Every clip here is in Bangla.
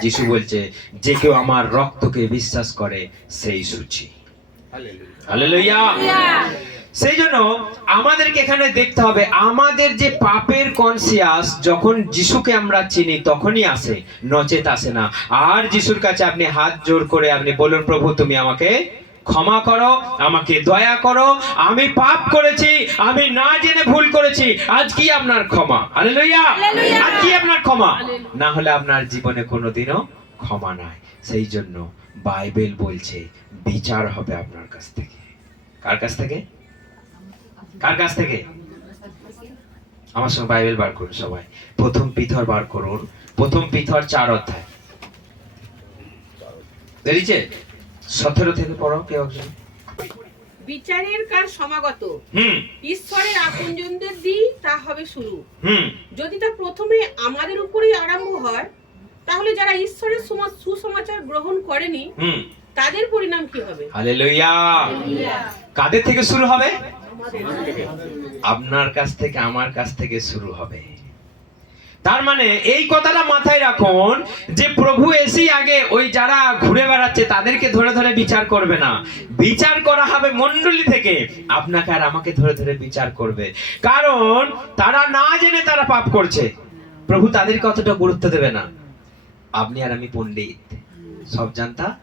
যিশু বলছে যে কেউ আমার রক্তকে বিশ্বাস করে সেই সূচি। সেই জন্য আমাদেরকে এখানে দেখতে হবে আমাদের যে পাপের কনসিয়াস যখন যিশুকে আমরা চিনি তখনই আসে নচেত আসে না। আর যিশুর কাছে আপনি হাত জোর করে আপনি বলুন প্রভু তুমি আমাকে ক্ষমা করো আমাকে দয়া করো। আমি পাপ করেছি আমি না জেনে ভুল করেছি। আজ কি আপনার ক্ষমা? হালেলুয়া আজ কি আপনার ক্ষমা? না হলে আপনার জীবনে কোনোদিনও ক্ষমা নাই। সেই জন্য বাইবেল বলছে বিচার হবে আপনার কাছ থেকে। কার কাছ থেকে? কার কাছ থেকে? আমার সঙ্গে বাইবেল বার করুন সবাই। প্রথম পিথর বার করুন। প্রথম পিথর চার অধ্যায়। বেরিয়েছে সতেরো থেকে পড়ো কেউ একজন বিচারের কার সমাগত? ঈশ্বরের আপনজনদের দিই তা হবে শুরু। হুম। যদি তা প্রথমে আমাদের উপরেই আরম্ভ হয় তাহলে যারা ঈশ্বরের সুমা- সুসমাচার গ্রহণ করেনি তাদের পরিণাম কি হবে? হালেলুয়া। কাদের থেকে শুরু হবে? আপনার কাছ থেকে আমার কাছ থেকে শুরু হবে। তার মানে এই কথাটা মাথায় রাখুন যে প্রভু এসেই আগে ওই যারা ঘুরে বেড়াচ্ছে তাদেরকে ধরে ধরে বিচার করবে না। বিচার করা হবে মন্ডলী থেকে। আপনাকে আর আমাকে ধরে ধরে বিচার করবে। কারণ তারা না জেনে তারা পাপ করছে। প্রভু তাদেরকে অতটা গুরুত্ব দেবে না? আপনি আর আমি পণ্ডিত। সব জানতা?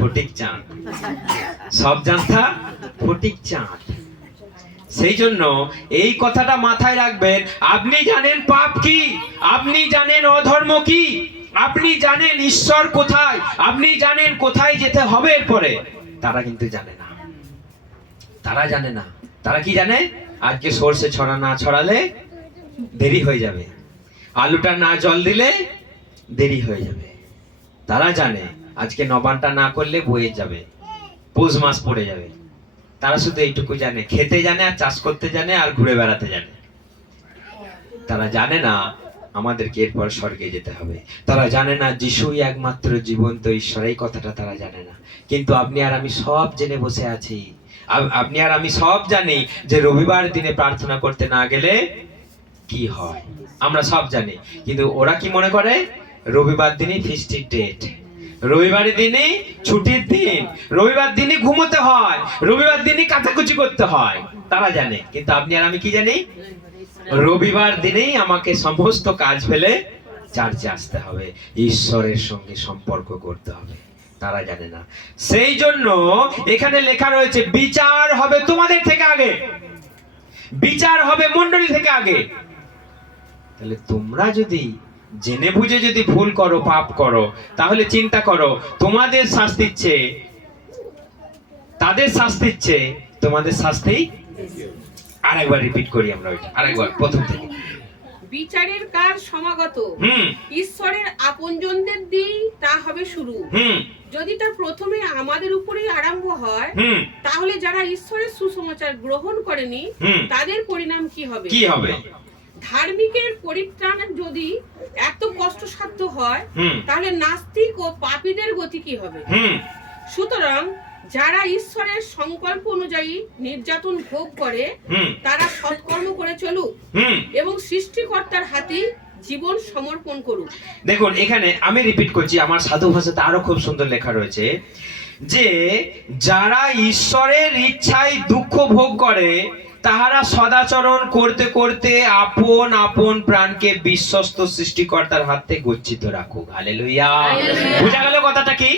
ফটিক চাঁদ। সব জানতা? ফটিক চাঁদ। সেই জন্য এই কথাটা মাথায় রাখবেন, আপনি জানেন পাপ কি? আপনি জানেন অধর্ম কি? আপনি জানেন ঈশ্বর কোথায়? আপনি জানেন কোথায় যেতে হবে এরপরে। তারা কিন্তু জানে না। তারা জানে না। তারা কি জানে? আজকে সর্ষে ছড়া না ছড়ালে দেরি হয়ে যাবে। আলুটা না জল দিলে দেরি হয়ে যাবে। তারা জানে, আজকে নবানটা না করলে বয়ে যাবে। পৌষ মাস পড়ে যাবে। তারা শুধু এইটুকু জানে, খেতে জানে আর চাষ করতে জানে আর ঘুরে বেড়াতে জানে। তারা জানে না আমাদেরকে এরপর স্বর্গে যেতে হবে। তারা জানে না যিশুই একমাত্র জীবন্ত ঈশ্বর, এই কথাটা তারা জানে না। কিন্তু আপনি আর আমি সব জেনে বসে আছি। আপনি আর আমি সব জানি যে রবিবার দিনে প্রার্থনা করতে না গেলে কি হয়। আমরা সব জানি। কিন্তু ওরা কি মনে করে? রবিবার দিনই ফিস্টির ডেট রবিবার দিনই ছুটির দিন। রবিবার দিনই ঘুমোতে হয়। রবিবার দিনই কাচাকুচি করতে হয়। তারা জানে। কিন্তু আপনি আর আমি কি জানি? রবিবার দিনেই আমাকে সমস্ত কাজ ফেলে চার্চে আসতে হবে। ঈশ্বরের সঙ্গে সম্পর্ক করতে হবে। তারা জানে না। সেই জন্য এখানে লেখা রয়েছে, বিচার হবে তোমাদের থেকে আগে। বিচার হবে মন্ডলী থেকে আগে। তাহলে তোমরা যদি জেনে বুঝে যদি ভুল করো পাপ করো তাহলে চিন্তা করো তোমাদের শাস্তির চেয়ে তাদের শাস্তির চেয়ে তোমাদের শাস্তি আরেকবার রিপিট করি আমরা ওইটা আরেকবার প্রথম থেকে। বিচারের কার সমাগত? ঈশ্বরের আপনজনদের দিই তা হবে শুরু। যদি তা প্রথমে আমাদের উপরেই আরম্ভ হয় তাহলে যারা ঈশ্বরের সুসমাচার গ্রহণ করেনি তাদের পরিণাম কি হবে? কি হবে? ধার্মিকের পরিত্রাণ যদি এত কষ্টসাধ্য হয় তাহলে নাস্তিক ও পাপীদের গতি কি হবে? সুতরাং যারা ঈশ্বরের সংকল্প অনুযায়ী নির্যাতন ভোগ করে তারা সৎকর্ম করে চলুক এবং সৃষ্টিকর্তার হাতে জীবন সমর্পণ করুক। দেখুন এখানে আমি রিপিট করছি আমার সাধু ভাষাতে আরও খুব সুন্দর লেখা রয়েছে যে যারা ঈশ্বরের ইচ্ছায় দুঃখ ভোগ করে তাহারা সদাচরণ করতে করতে আপন আপন প্রাণকে বিশ্বস্ত সৃষ্টিকর্তার হাতে গচ্ছিত রাখুক। হালেলুয়া। বোঝা গেল কথাটা কি?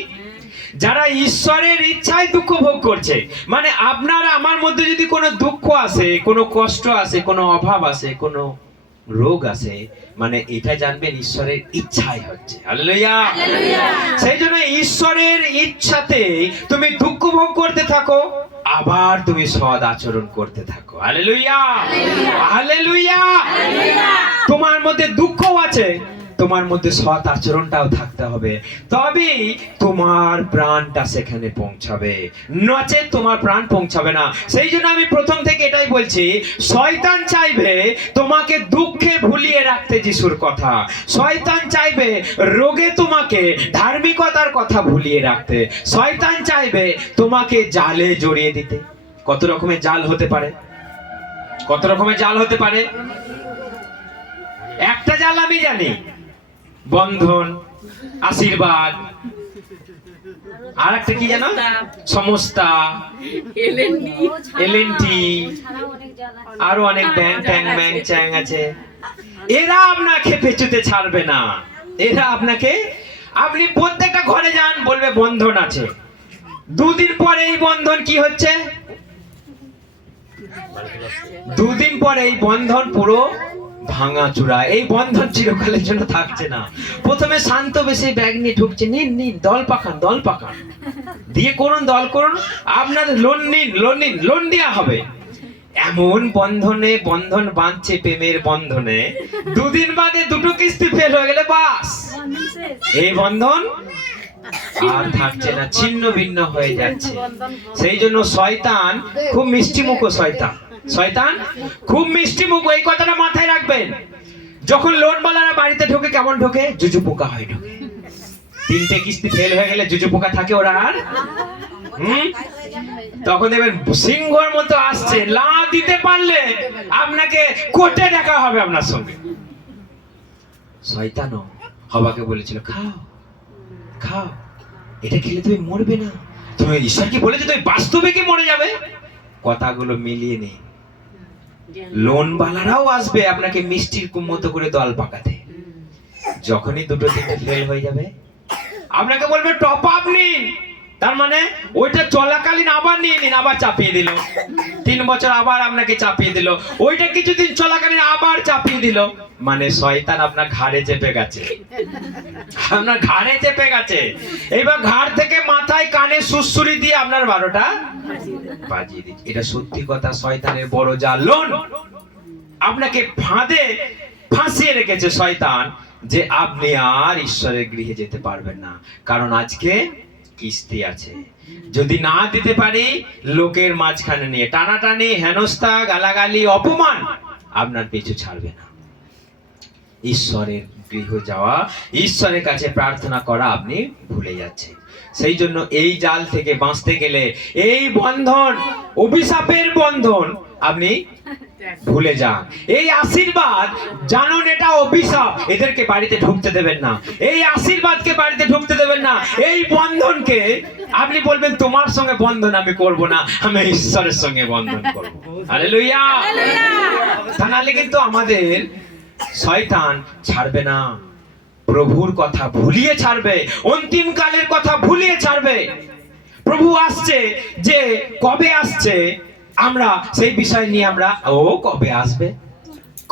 যারা ঈশ্বরের ইচ্ছায় দুঃখ ভোগ করছে মানে আপনার আমার মধ্যে যদি কোনো দুঃখ আসে কোনো কষ্ট আসে কোনো অভাব আসে কোনো রোগ আসে মানে এটা জানবেন ঈশ্বরের ইচ্ছাই হচ্ছে। সেই জন্য ঈশ্বরের ইচ্ছাতে তুমি দুঃখ ভোগ করতে থাকো আবার তুমি সদ আচরণ করতে থাকো। আলে হালেলুয়া! তোমার মধ্যে দুঃখ আছে তোমার মধ্যে সৎ আচরণটাও থাকতে হবে। তবেই তোমার প্রাণটা সেখানে পৌঁছাবে। নচেত তোমার প্রাণ পৌঁছাবে না। সেই জন্য আমি প্রথম থেকে এটাই বলছি, শয়তান চাইবে তোমাকে দুঃখে ভুলিয়ে রাখতে যিশুর কথা। শয়তান চাইবে রোগে তোমাকে ধার্মিকতার কথা ভুলিয়ে রাখতে। শয়তান চাইবে তোমাকে জালে জড়িয়ে দিতে। কত রকমের জাল হতে পারে? কত রকমের জাল হতে পারে? একটা জাল আমি জানি। বন্ধন, আশীর্বাদ। আর একটা কি জানো? সমস্তা। এলএনটি আরও অনেক ব্যাং ট্যাং ম্যাং চ্যাং আছে। এরা আপনাকে পেছুতে ছাড়বে না। এরা আপনাকে, আপনি প্রত্যেকটা ঘরে যান, বলবে বন্ধন আছে। দুদিন পরে এই বন্ধন কি হচ্ছে? দুদিন পরে এই বন্ধন পুরো ভাঙা চূড়া। এই বন্ধন চিরকালের জন্য থাকছে না। প্রথমে শান্ত বেশি ব্যাগ নিয়ে ঢুকছে। নিন নিন, দল পাকান দল পাকান। দিয়ে করুন, দল করুন। আপনার লোন নিন লোন নিন, লোন দেওয়া হবে। এমন বন্ধনে বন্ধন বাঁধছে প্রেমের বন্ধনে। দুদিন বাদে দুটো কিস্তি ফেল হয়ে গেলে বাস। এই বন্ধন আর থাকছে না, ছিন্ন ভিন্ন হয়ে যাচ্ছে। সেই জন্য শয়তান, খুব মিষ্টি মুখ শয়তান। শয়তান, খুব মিষ্টি মুখ, এই কথাটা মাথায় রাখবেন। যখন লোনওয়ালারা বাড়িতে ঢোকে কেমন ঢোকে, জুজু পোকা হয় ঢোকে। তিনটে কিস্তি ফেল হয়ে গেলে জুজু পোকা থাকে ওরা আর? তখন দেখবেন সিংহর মতো আসছে লা দিতে পারলে আপনাকে কোটে দেখা হবে আপনার সঙ্গে। শয়তানও হবাকে বলেছিল, খাও খাও, এটা খেলে তুমি মরবে না। তুমি, ঈশ্বর কি বলেছে, তুমি বাস্তবে কি মরে যাবে? কথাগুলো মিলিয়ে নেই। লোনওয়ালারাও আসবে আপনাকে মিষ্টির কুমত করে দল পাকাতে। যখনই দুটো তিনটে ফেল হয়ে যাবে। আপনাকে বলবে টপ আপ নিন। তার মানে ওইটা চলাকালীন আবার নিয়ে নিন, আবার চাপিয়ে দিল। তিন বছর আবার আপনাকে চাপিয়ে দিল। ওইটা কিছুদিন চলাকালীন আবার চাপিয়ে দিল। মানে শয়তান আপনার ঘাড়ে চেপে গেছে। আপনার ঘাড়ে চেপে গেছে। এবার ঘাড় থেকে মাথায় কানে সুসুরি দিয়ে আপনার বারোটা বাজিয়ে দিচ্ছে। এটা সত্যি কথা, শয়তানের বড় জাল লোন আপনাকে ফাঁদে ফাঁসিয়ে রেখেছে শয়তান যে আপনি আর ঈশ্বরের গৃহে যেতে পারবেন না। কারণ আজকে কিস্তি আছে। যদি না দিতে পারি, লোকের মাঝখানে নিয়ে টানাটানি, হেনস্থা, গালাগালি, অপমান আপনার পিছু ছাড়বে না। ঈশ্বরের গৃহ যাওয়া, ঈশ্বরের কাছে প্রার্থনা করা আপনি ভুলে যাচ্ছেন। সেই জন্য এই জাল থেকে বাঁচতে গেলে এই বন্ধন, অভিশাপের বন্ধন আপনি ভুলে যান। এই আশীর্বাদ জানুন এটা অভিশাপ। এদেরকে বাড়িতে ঢুকতে দেবেন না। এই আশীর্বাদকে বাড়িতে ঢুকতে দেবেন না। এই বন্ধনকে আপনি বলবেন তোমার সঙ্গে বন্ধন আমি করব না আমি ঈশ্বরের সঙ্গে বন্ধন করব। হালেলুয়া! তা নাহলে কিন্তু আমাদের শয়তান ছাড়বে না। প্রভুর কথা ভুলিয়ে ছাড়বে। অন্তিম কালের কথা ভুলিয়ে ছাড়বে। প্রভু আসছে যে কবে আসছে? আমরা সেই বিষয় নিয়ে আমরা ও কবে আসবে?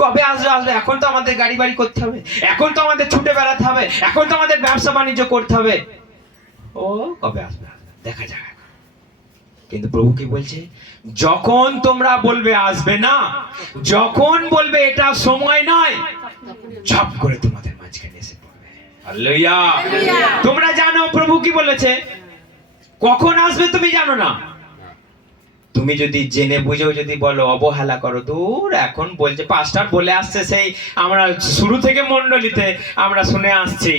কবে আসবে আসবে? এখন তো আমাদের গাড়ি বাড়ি করতে হবে। এখন তো আমাদের ছুটে বেড়াতে হবে। এখন তো আমাদের ব্যবসা বাণিজ্য করতে হবে। ও কবে আসবে? আসবে, দেখা যাক কিন্তু প্রভু কি বলছে? যখন তোমরা বলবে আসবে না যখন বলবে এটা সময় নয় ঝপ করে তোমাদের মাঝখানে এসে পড়বে। তোমরা জানো প্রভু কি বলেছে? কখন আসবে তুমি জানো না? তুমি যদি জেনে বুঝেও যদি বলো, অবহেলা করো। দূর, এখন বলছে পাঁচটার বলে আসছে সেই আমরা শুরু থেকে মন্ডলীতে আমরা শুনে আসছি।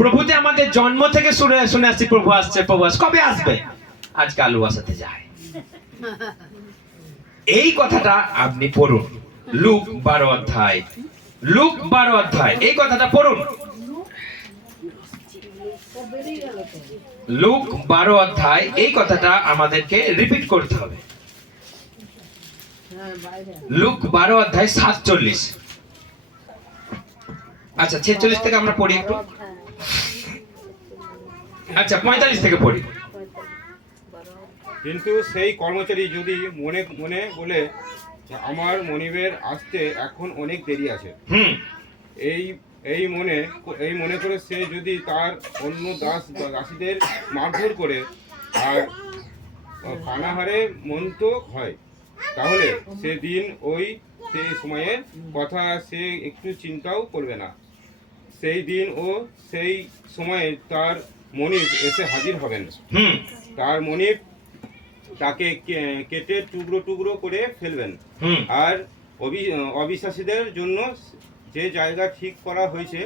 প্রভুতে আমাদের জন্ম থেকে শুনে শুনে আসছি, প্রভু আসছে প্রভু আসছে। কবে আসবে? আজকে আলু আসাতে যায়। এই কথাটা আপনি পড়ুন। লুক বারো অধ্যায়। লুক বারো অধ্যায়। এই কথাটা পড়ুন। লুক বারো অধ্যায় এই কথাটা আমাদেরকে রিপিট করতে হবে। লুক বারো অধ্যায় সাতচল্লিশ। আচ্ছা ছেচল্লিশ থেকে আমরা পড়ি একটু? আচ্ছা পঁয়তাল্লিশ থেকে পড়ি। কিন্তু সেই কর্মচারী যদি মনে মনে বলে আমার মনিবের আসতে এখন অনেক দেরি আছে হুম। এই এই মনে এই মনে করে সে যদি তার অন্য দাস দাসীদের মারধর করে আর পানাহারে মন্ত হয় তাহলে সেদিন ওই সেই সময়ের কথা সে একটু চিন্তাও করবে না। সেই দিন ও সেই সময়ে তার মনিব এসে হাজির হবেন। তার মনিব তাকে কেটে টুকরো টুকরো করে ফেলবেন। আর অবি- অবিশ্বাসীদের জন্য যে জায়গা ঠিক করা হয়েছে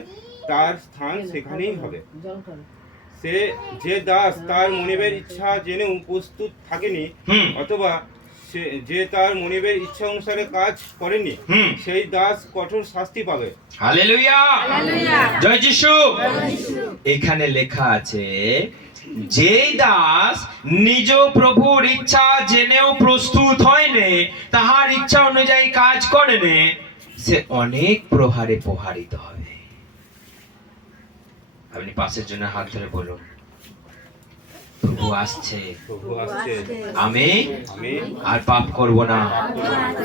তার স্থান সেখানেই হবে। সে যে দাস তার মনিবের ইচ্ছা জেনেও প্রস্তুত থাকেনি অথবা সে যে তার মনিবের ইচ্ছা অনুসারে কাজ করেনি সেই দাস কঠোর শাস্তি পাবে। জয় যিশু! এখানে লেখা আছে যে দাস নিজ প্রভুর ইচ্ছা জেনেও প্রস্তুত হয়নি তাহার ইচ্ছা অনুযায়ী কাজ করেনি সে অনেক প্রহারে প্রহারিত হবে। আপনি পাশের জন্য হাত ধরে বলুন প্রভু আসছে। আমি আর পাপ করব না।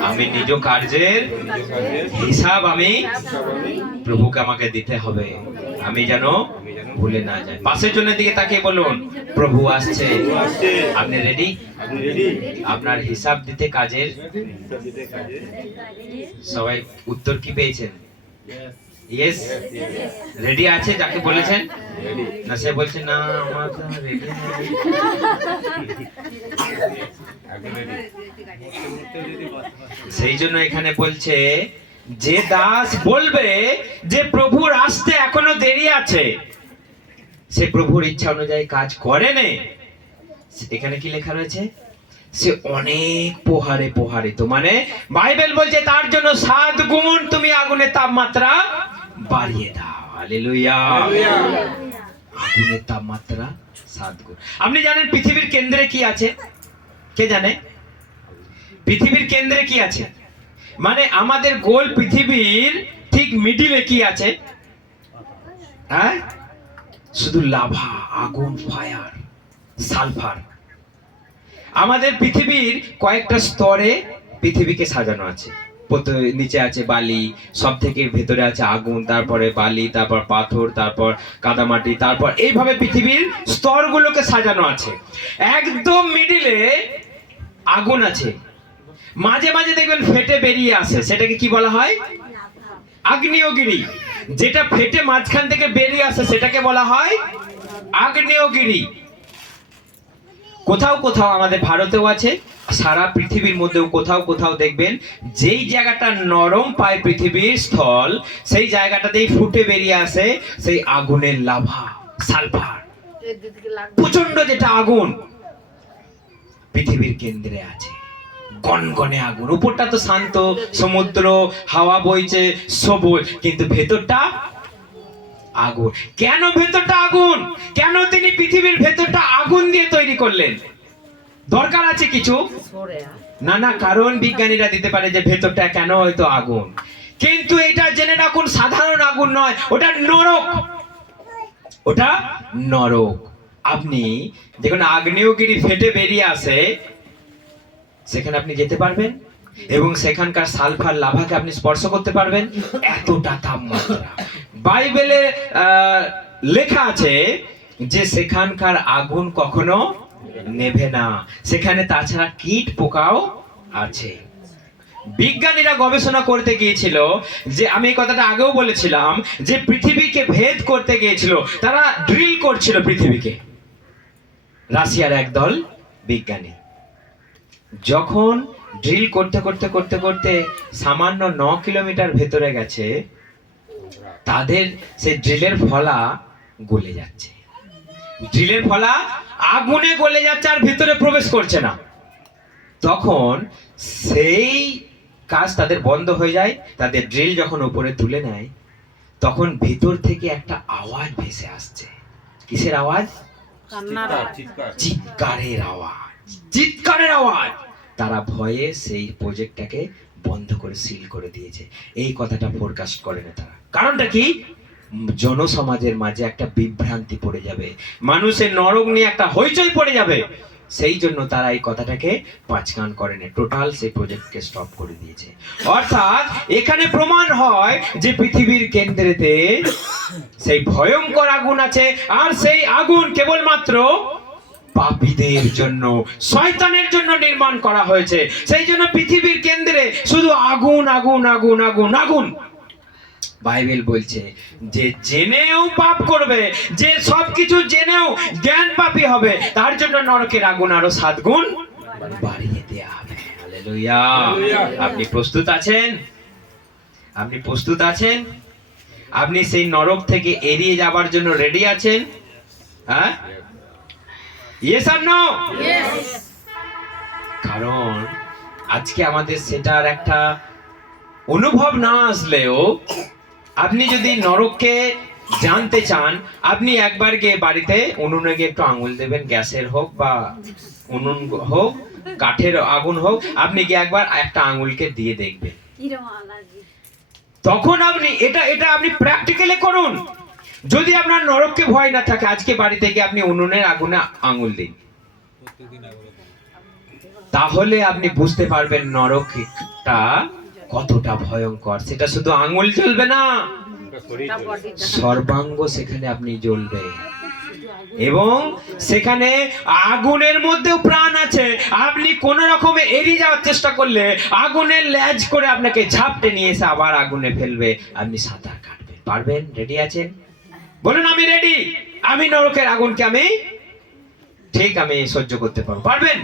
আমি নিজ কার্যের হিসাব আমি প্রভুকে আমাকে দিতে হবে। আমি যেন ভুলে না যাই। পাশের জন্য দিকে তাকিয়ে বলুন প্রভু আসছে। আপনি রেডি আপনার হিসাব দিতে কাজের? সবাই উত্তর কি পেয়েছেন? ইয়েস রেডি আছে যাকে বলেছেন? না সে বলছে না আমার রেডি সেই জন্য এখানে বলছে যে দাস বলবে যে প্রভুর আসতে এখনও দেরি আছে সে প্রভুর ইচ্ছা অনুযায়ী কাজ করে নে এখানে কি লেখা রয়েছে? সে অনেক পোহারে পোহারিত। মানে বাইবেল বলছে তার জন্য সাত গুণ তুমি আগুনের তাপমাত্রা বাড়িয়ে দাও। হালেলুয়া। আগুনের তাপমাত্রা সাত গুণ। আপনি জানেন পৃথিবীর কেন্দ্রে কি আছে? কে জানে? পৃথিবীর কেন্দ্রে কি আছে? মানে আমাদের গোল পৃথিবীর ঠিক মিডিলে কি আছে? হ্যাঁ? শুধু লাভা আগুন ফায়ার। সালফার আমাদের পৃথিবীর কয়েকটা স্তরে পৃথিবীকে সাজানো আছে। নিচে আছে বালি সব থেকে ভেতরে আছে আগুন, তারপরে বালি, তারপর পাথর, তারপর কাদামাটি, তারপর এইভাবে পৃথিবীর স্তরগুলোকে সাজানো আছে। একদম মিডিলে আগুন আছে। মাঝে মাঝে দেখবেন ফেটে বেরিয়ে আসে। সেটাকে কি বলা হয়? আগ্নেয়গিরি। যেটা ফেটে মাঝখান থেকে বেরিয়ে আসে, সেটাকে বলা হয় আগ্নেয়গিরি। কোথাও কোথাও আমাদের ভারতেও আছে, সারা পৃথিবীর মধ্যেও কোথাও কোথাও দেখবেন, যেই জায়গাটা নরম পায় পৃথিবীর স্থল, সেই জায়গাটাতেই ফুটে বেরিয়ে আসে সেই আগুনের লাভা, সালফার। প্রচণ্ড যেটা আগুন, পৃথিবীর কেন্দ্রে আছে, গনগনে আগুন। উপরটা তো শান্ত, সমুদ্র, হাওয়া বইছে, সবুজ, কিন্তু ভেতরটা আগুন। কেন ভেতরটা আগুন? কেন তিনি পৃথিবীর ভেতরটা আগুন দিয়ে তৈরি করলেন? দরকার আছে কিছু? না না কারণ বিজ্ঞানীরা দিতে পারে যে ভেতরটা কেন হয়তো আগুন। কিন্তু এটা জেনে রাখুন সাধারণ আগুন নয় ওটা নরক। ওটা নরক। আপনি যখন আগ্নেয়গিরি ফেটে বেরিয়ে আসে সেখানে আপনি যেতে পারবেন এবং সেখানকার সালফার লাভাকে আপনি স্পর্শ করতে পারবেন। এতটা তাপমাত্রা। বাইবেলে লেখা আছে যে সেখানকার আগুন কখনো নেভে না। সেখানে তাছাড়া কীট পোকাও আছে। বিজ্ঞানীরা গবেষণা করতে গিয়েছিল যে, আমি এই কথাটা আগেও বলেছিলাম, যে পৃথিবীকে ভেদ করতে গিয়েছিল, তারা ড্রিল করছিল পৃথিবীকে। রাশিয়ার একদল বিজ্ঞানী। যখন ড্রিল করতে করতে করতে করতে সামান্য ন কিলোমিটার ভেতরে গেছে তাদের সেই ড্রিলের ফলা গলে যাচ্ছে। ড্রিলের ফলা আগুনে গলে যাচ্ছে আর ভিতরে প্রবেশ করছে না। তখন সেই কাজ তাদের বন্ধ হয়ে যায় তাদের ড্রিল যখন উপরে তুলে নেয় তখন ভিতর থেকে একটা আওয়াজ ভেসে আসছে। কিসের আওয়াজ? চিৎকার চিৎকার। চিৎকারের আওয়াজ চিৎকারের আওয়াজ। তারা ভয়ে সেই প্রজেক্টটাকে বন্ধ করে সিল করে দিয়েছে। এই কথাটা ফোরকাস্ট করে না তারা। কারণটা কি? জনসমাজের মাঝে একটা বিভ্রান্তি পড়ে যাবে। মানুষের নরক নিয়ে একটা হইচই পড়ে যাবে। সেই জন্য তারা এই কথাটাকে পাঁচকান করে করেনি টোটাল সেই প্রজেক্টকে স্টপ করে দিয়েছে। অর্থাৎ এখানে প্রমাণ হয় যে পৃথিবীর কেন্দ্রেতে সেই ভয়ঙ্কর আগুন আছে। আর সেই আগুন কেবলমাত্র পাপীদের জন্য শয়তানের জন্য নির্মাণ করা হয়েছে। সেই জন্য পৃথিবীর কেন্দ্রে শুধু আগুন আগুন আগুন আগুন আগুন। বাইবেল বলছে যে জেনেও পাপ করবে যে সবকিছু জেনেও জ্ঞান পাপী হবে তার জন্য নরকের আগুন আরও সাত গুণ বাড়িয়ে দেয়া হবে। আপনি প্রস্তুত আছেন? আপনি প্রস্তুত আছেন? আপনি সেই নরক থেকে এড়িয়ে যাবার জন্য রেডি আছেন? হ্যাঁ? ইয়েস আর নো কারণ আজকে আমাদের সেটার একটা অনুভব না আসলেও আপনি যদি নরককে জানতে চান আপনি একবার গিয়ে বাড়িতে উনুনে গিয়ে একটু আঙুল দেবেন গ্যাসের হোক বা উনুন হোক কাঠের আগুন হোক আপনি গিয়ে একবার একটা আঙুলকে দিয়ে দেখবেন। তখন আপনি এটা এটা আপনি প্র্যাকটিক্যালি করুন। যদি আপনার নরককে ভয় না থাকে, আজকে বাড়ি থেকে আপনি উনুনের আগুনে আঙুল দিন। তাহলে আপনি বুঝতে পারবেন নরকটা কতটা ভয়ঙ্কর। সেটা শুধু আঙুল জ্বলবে না। সর্বাঙ্গ সেখানে আপনি জ্বলবে। এবং সেখানে আগুনের মধ্যেও প্রাণ আছে। আপনি কোন রকমে এড়িয়ে যাওয়ার চেষ্টা করলে আগুনের ল্যাজ করে আপনাকে ঝাপটে নিয়ে এসে আবার আগুনে ফেলবে। আপনি সাঁতার কাটবেন। পারবেন? রেডি আছেন? বলুন, আমি রেডি আমি নরকের আগুনকে আমি ঠিক আমি সহ্য করতে পারব। পারবেন?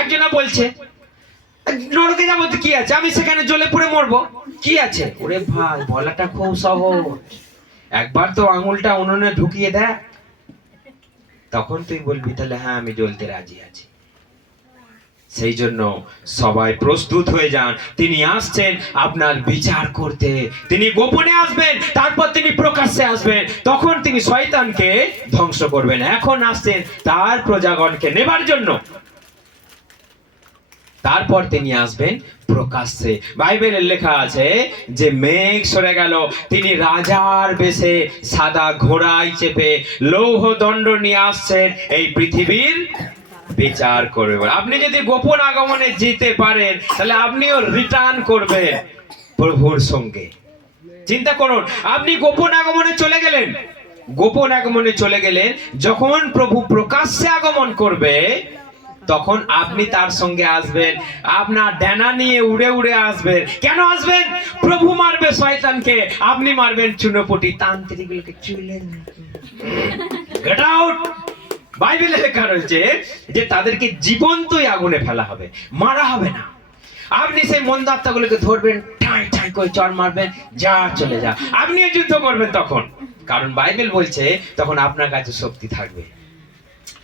একজনা বলছে, নরকে যাব তো কি আছে? আমি সেখানে জ্বলে পুড়ে মরবো। কি আছে? ওরে ভাই, বলাটা খুব সহজ। একবার তো আঙুলটা উনুনে ঢুকিয়ে দেয় তখন তুই বলবি, তাহলে হ্যাঁ আমি জ্বলতে রাজি আছি। সেই জন্য সবাই প্রস্তুত হয়ে যান। তিনি আসছেন আপনার বিচার করতে। তিনি গোপনে আসবেন, তারপর তিনি প্রকাশ্যে আসবেন। তখন তিনি শয়তানকে ধ্বংস করবেন। এখন আসছেন তার প্রজাগণকে নেবার জন্য। তারপর তিনি আসবেন প্রকাশ্যে। বাইবেলের লেখা আছে যে মেঘ সরে গেল। তিনি রাজার বেশে সাদা ঘোড়ায় চেপে লৌহ দণ্ড নিয়ে আসছেন। এই পৃথিবীর বিচার করবে। আপনি যদি গোপন আগমনে যেতে পারেন, তাহলে আপনিও রিটার্ন করবেন প্রভুর সঙ্গে। চিন্তা করুন, আপনি গোপন আগমনে চলে গেলেন। গোপন আগমনে চলে গেলেন, যখন প্রভু প্রকাশ্যে আগমন করবে, তখন আপনি তার সঙ্গে আসবেন। আপনার ডানা নিয়ে উড়ে উড়ে আসবেন। কেন আসবেন? প্রভু মারবে শয়তানকে, আপনি মারবেন চুনোপুটি। তান্ত্রিকগুলোকে চুলে গেট আউট বাইবেলে লেখা রয়েছে যে তাদেরকে জীবন্তই আগুনে ফেলা হবে, মারা হবে না। আপনি সেই মন্দাত্মাগুলোকে ধরবেন, ঠাঁই ঠাঁই করে চর মারবেন, যা চলে যা আপনিও যুদ্ধ করবেন তখন। কারণ বাইবেল বলছে, তখন আপনার কাছে শক্তি থাকবে।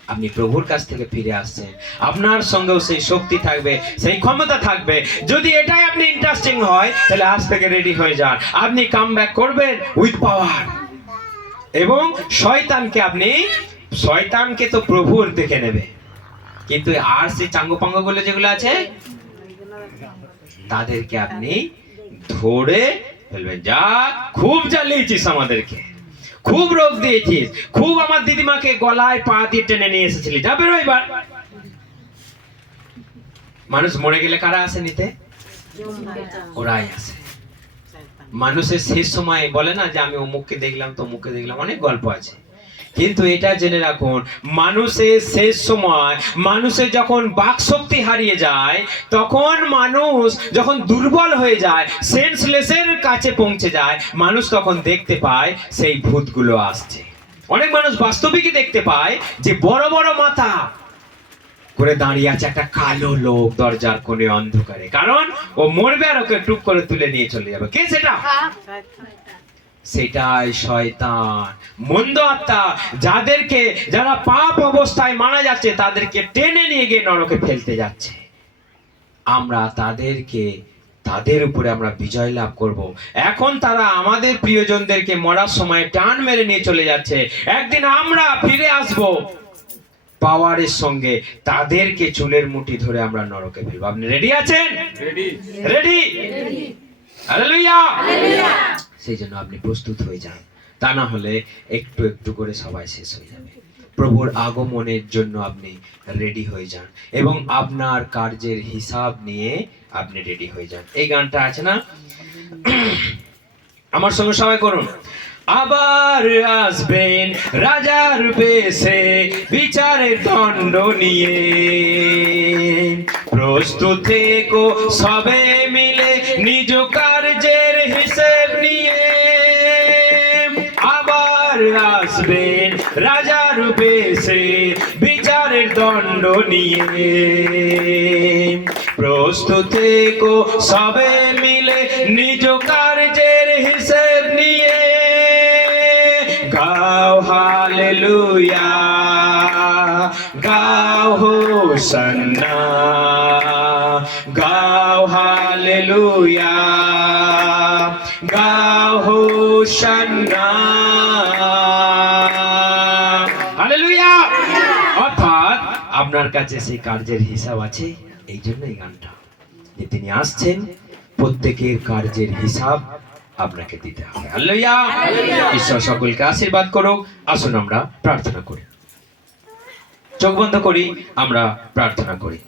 আপনি প্রভুর কাছ থেকে ফিরে আসছেন। আপনার সঙ্গেও সেই শক্তি থাকবে, সেই ক্ষমতা থাকবে। যদি এটাই আপনি ইন্টারেস্টিং হয়, তাহলে আজ থেকে রেডি হয়ে যান। আপনি কাম ব্যাক করবেন উইথ পাওয়ার এবং শয়তানকে আপনি শয়তানকে তো প্রভুর দেখে নেবে। কিন্তু আর সেই চাঙ্গগুলো যেগুলো আছে, তাদেরকে আপনি ধরে ফেলবেন। যা খুব জ্বালিয়েছিস আমাদেরকে, খুব রোগ দিয়েছিস, খুব আমার দিদিমাকে গলায় পা দিয়ে টেনে নিয়ে এসেছিলি। যা, বেরো এবার। মানুষ মরে গেলে কারা আসে নিতে? ওরাই আসে। মানুষের শেষ সময় বলে না যে, আমি অমুককে দেখলাম তো অমুককে দেখলাম, অনেক গল্প আছে। কিন্তু এটা জেনে রাখুন, মানুষের শেষ সময়, মানুষের যখন বাক শক্তি হারিয়ে যায়, তখন মানুষ যখন দুর্বল হয়ে যায় সেন্সলেসের কাছে পৌঁছে যায়, মানুষ তখন দেখতে পায় সেই ভূতগুলো আসছে। অনেক মানুষ বাস্তবিকই দেখতে পায় যে বড় বড় মাথা করে দাঁড়িয়ে আছে একটা কালো লোক দরজার কোণে অন্ধকারে। কারণ ও মরবে আর ওকে টুক করে তুলে নিয়ে চলে যাবে। কে সেটা? সেটাই শয়তান। মন্দ আত্মা যাদেরকে যারা পাপ অবস্থায় মারা যাচ্ছে তাদেরকে টেনে নিয়ে গিয়ে নরকে ফেলতে যাচ্ছে। আমরা তাদেরকে তাদের উপরে আমরা বিজয় লাভ করব। এখন তারা আমাদের প্রিয়জনদেরকে মরার সময় টান মেরে নিয়ে চলে যাচ্ছে। একদিন আমরা ফিরে আসব। পাওয়ারের সঙ্গে তাদেরকে চুলের মুঠি ধরে আমরা নরকে ফেলব। আপনি রেডি আছেন? রেডি রেডি সেই জন্য আপনি প্রস্তুত হয়ে যান। তা না হলে একটু একটু করে সবাই শেষ হয়ে যাবে। প্রভুর আগমনের জন্য আপনি রেডি হয়ে যান এবং আপনার কার্যের হিসাব নিয়ে আপনি রেডি হয়ে যান। এই গানটা আছে না? আমার সঙ্গে সবাই করুন। আবার আসবেন রাজার বেশে বিচারের দণ্ড নিয়ে। প্রস্তুত থেকো সবে মিলে, নিজ কার্যের আসবেন রাজা রূপে সে বিচারের দণ্ড নিয়ে। প্রস্তুত কো সবে মিলে নিজ কার্যের হিসেব নিয়ে। গাও হালেলুয়া, গাও হোসন্না, গাও হালেলুয়া, গাও হো হোসন্না আপনার কাছে সেই কার্যের হিসাব আছে? এই জন্য এই গানটা। যে তিনি আসছেন প্রত্যেকের কার্যের হিসাব আপনাকে দিতে হবে। আল্লাহ ঈশ্বর সকলকে আশীর্বাদ করো আসুন আমরা প্রার্থনা করি। চোখ বন্ধ করি আমরা প্রার্থনা করি।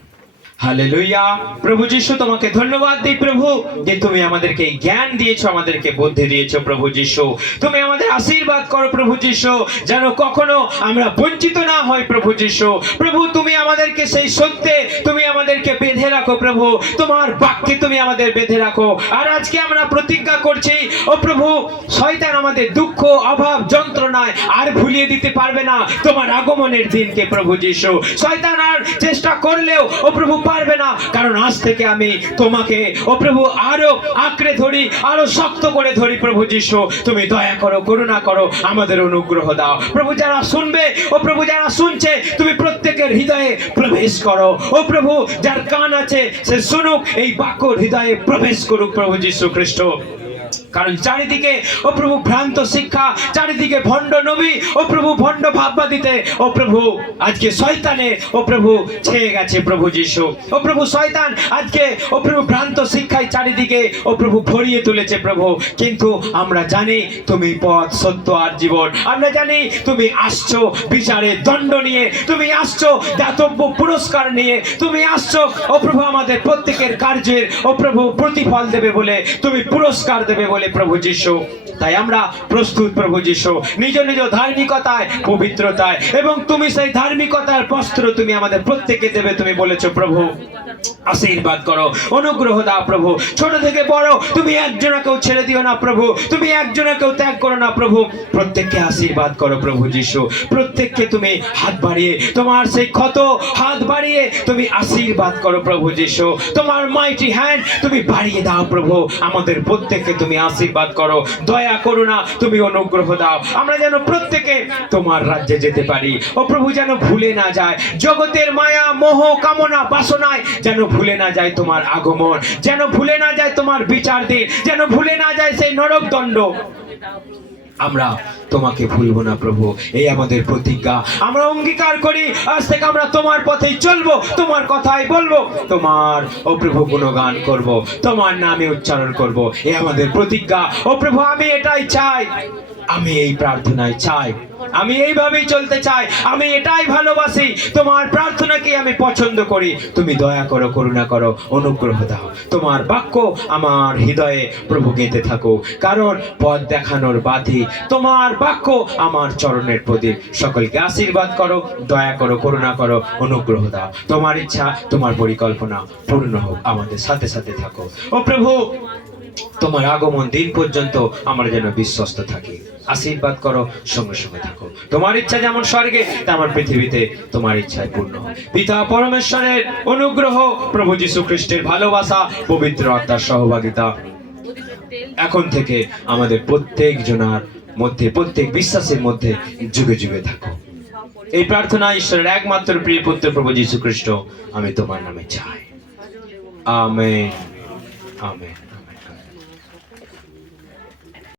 হালেলুয়া। প্রভু যিশু, তোমাকে ধন্যবাদ দিই প্রভু, যে তুমি আমাদেরকে জ্ঞান দিয়েছ, আমাদেরকে বুদ্ধি দিয়েছ প্রভু যিশু। তুমি আমাদের আশীর্বাদ করো প্রভু যিশু, যেন কখনো আমরা বঞ্চিত না প্রভু যিশু। প্রভু, তুমি আমাদেরকে সেই সত্যে তুমি আমাদেরকে বেঁধে রাখো প্রভু। তোমার বাক্যে তুমি আমাদের বেঁধে রাখো। আর আজকে আমরা প্রতিজ্ঞা করছি, ও প্রভু, শয়তান আমাদের দুঃখ, অভাব, যন্ত্রণায় আর ভুলিয়ে দিতে পারবে না। তোমার আগমনের দিনকে প্রভু যিশু। শয়তান আর চেষ্টা করলেও, ও প্রভু পারবে না। কারণ আজ থেকে আমি তোমাকে, ও প্রভু, আরও আঁকড়ে ধরি, আরও শক্ত করে ধরি, প্রভু যিশু। তুমি দয়া করো, করুণা করো, আমাদের অনুগ্রহ দাও। প্রভু যারা শুনবে, ও প্রভু যারা শুনছে, তুমি প্রত্যেকের হৃদয়ে প্রবেশ করো। ও প্রভু, যার কান আছে, সে শুনুক, এই বাক্য হৃদয়ে প্রবেশ করুক প্রভু যিশু খ্রিস্ট। কারণ চারিদিকে, ও প্রভু ভ্রান্ত শিক্ষা, চারিদিকে ভণ্ড নবী, ও প্রভু ভণ্ড ভাববাদিতে, ও প্রভু আজকে শয়তানে, ও প্রভু ছেয়ে গেছে প্রভু যিশু। ও প্রভু শয়তান আজকে, ও প্রভু ভ্রান্ত শিক্ষায় চারিদিকে, ও প্রভু ভরিয়ে তুলেছে প্রভু। কিন্তু আমরা জানি তুমি পথ, সত্য আর জীবন। আমরা জানি তুমি আসছো বিচারে দণ্ড নিয়ে, তুমি আসছো দাতব্য পুরস্কার নিয়ে, তুমি আসছো, ও প্রভু আমাদের প্রত্যেকের কার্যের, ও প্রভু প্রতিফল দেবে বলে, তুমি পুরস্কার দেবে বলে প্রভু যিশু তাই আমরা প্রস্তুত, প্রভু যিশু। নিজ নিজ ধার্মিকতায়, পবিত্রতায়, এবং তুমি সেই ধার্মিকতার বস্ত্র তুমি আমাদের প্রত্যেকে দেবে, তুমি বলেছ, প্রভু, আশীর্বাদ করো, অনুগ্রহ দাও, প্রভু। ছোট থেকে বড়, তুমি একজনকেও ছেড়ে দিও না, প্রভু। তুমি একজনকেও ত্যাগ করো না, প্রভু। প্রত্যেককে আশীর্বাদ করো, প্রভু যিশু। প্রত্যেককে তুমি হাত বাড়িয়ে, তোমার সেই ক্ষত হাত বাড়িয়ে তুমি আশীর্বাদ করো, প্রভু যিশু। তোমার মাইটি হ্যান্ড তুমি বাড়িয়ে দাও, প্রভু। আমাদের প্রত্যেককে তুমি আশীর্বাদ করো। দয়া করো না, তুমি অনুগ্রহ দাও। আমরা যেন প্রত্যেকে তোমার রাজ্যে যেতে পারি। ও প্রভু, যেন ভুলে না যায়। জগতের মায়া, মোহ, কামনা, বাসনায় যেন ভুলে না যায় তোমার আগমন। যেন ভুলে না যায় তোমার বিচার দিন। যেন ভুলে না যায় সেই নরক দণ্ড। আমরা তোমাকে ভুলবো না, প্রভু। এই আমাদের প্রতিজ্ঞা। আমরা অঙ্গীকার করি, আজ থেকে আমরা তোমার পথেই চলবো, তোমার কথাই বলব, তোমার, ও প্রভু, গুণগান করব, তোমার নামে উচ্চারণ করব। এ আমাদের প্রতিজ্ঞা। ও প্রভু, আমি এটাই চাই। আমি এই প্রার্থনায় চাই। আমি এইভাবেই চলতে চাই, আমি এটাই ভালোবাসি, তোমার প্রার্থনাকে আমি পছন্দ করি। তুমি দয়া করো, করুণা করো, অনুগ্রহ দাও। তোমার বাক্য আমার হৃদয়ে প্রভু গেঁথে থাকো কারণ পথ দেখানোর বাধি, তোমার বাক্য আমার চরণের প্রদীপ। সকলকে আশীর্বাদ করো, দয়া করো, করুণা করো, অনুগ্রহ দাও। তোমার ইচ্ছা, তোমার পরিকল্পনা পূর্ণ হোক, আমাদের সাথে সাথে থাকো। ও প্রভু, তোমার আগমন দিন পর্যন্ত আমরা যেন বিশ্বস্ত থাকি। আশীর্বাদ করো, সঙ্গে সঙ্গে থাকো। তোমার ইচ্ছা যেমন স্বর্গে, তেমন পৃথিবীতে তোমার ইচ্ছায় পূর্ণ। পিতা পরমেশ্বরের অনুগ্রহ, প্রভু যীশু খ্রিস্টের ভালোবাসা, পবিত্র আত্মার সহভাগিতা। এখন থেকে আমাদের প্রত্যেক জনার মধ্যে, প্রত্যেক বিশ্বাসের মধ্যে যুগে যুগে থাকো। এই প্রার্থনা ঈশ্বরের একমাত্র প্রিয় পুত্র প্রভু যীশু খ্রিস্ট, আমি তোমার নামে চাই। আমেন। আমেন।